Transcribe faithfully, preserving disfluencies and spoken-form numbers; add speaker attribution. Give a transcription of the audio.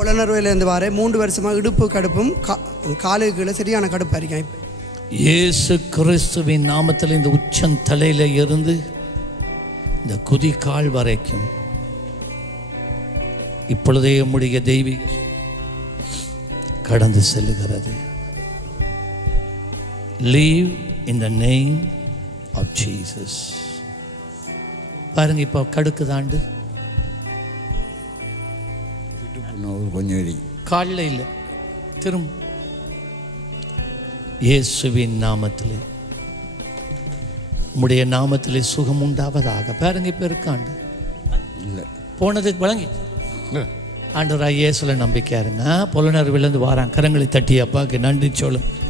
Speaker 1: புலனறுவையிலேருந்து வார மூன்று வருஷமாக இடுப்பு கடுப்பும் காலுக்கு கீழே சரியான கடுப்பாக இருக்கேன். இப்போ
Speaker 2: இயேசு கிறிஸ்துவின் நாமத்தில் இந்த உச்சம் தலையில் இருந்து இந்த குதி கால் வரைக்கும் இப்பொழுதே உம்முடைய தெய்வீக கடந்து செல்லுகிறது. Leave in the name of Jesus. பாருங்க, இப்போ கடுக்கு தாண்டு
Speaker 3: கொஞ்சம்
Speaker 2: காலில் இல்லை, திரும்ப இயேசுவின் நாமத்திலே உம்முடைய நாமத்திலே சுகம் உண்டாவதாக. பாருங்க, இப்போ இருக்காண்டு
Speaker 3: இல்லை
Speaker 2: போனது வழங்கி ஆண்டவராக இயேசுல நம்பிக்கையா இருங்க. புலனறுவிலேருந்து வாரான். கரங்களை தட்டி அப்பாவுக்கு நன்றி சொல்லும்.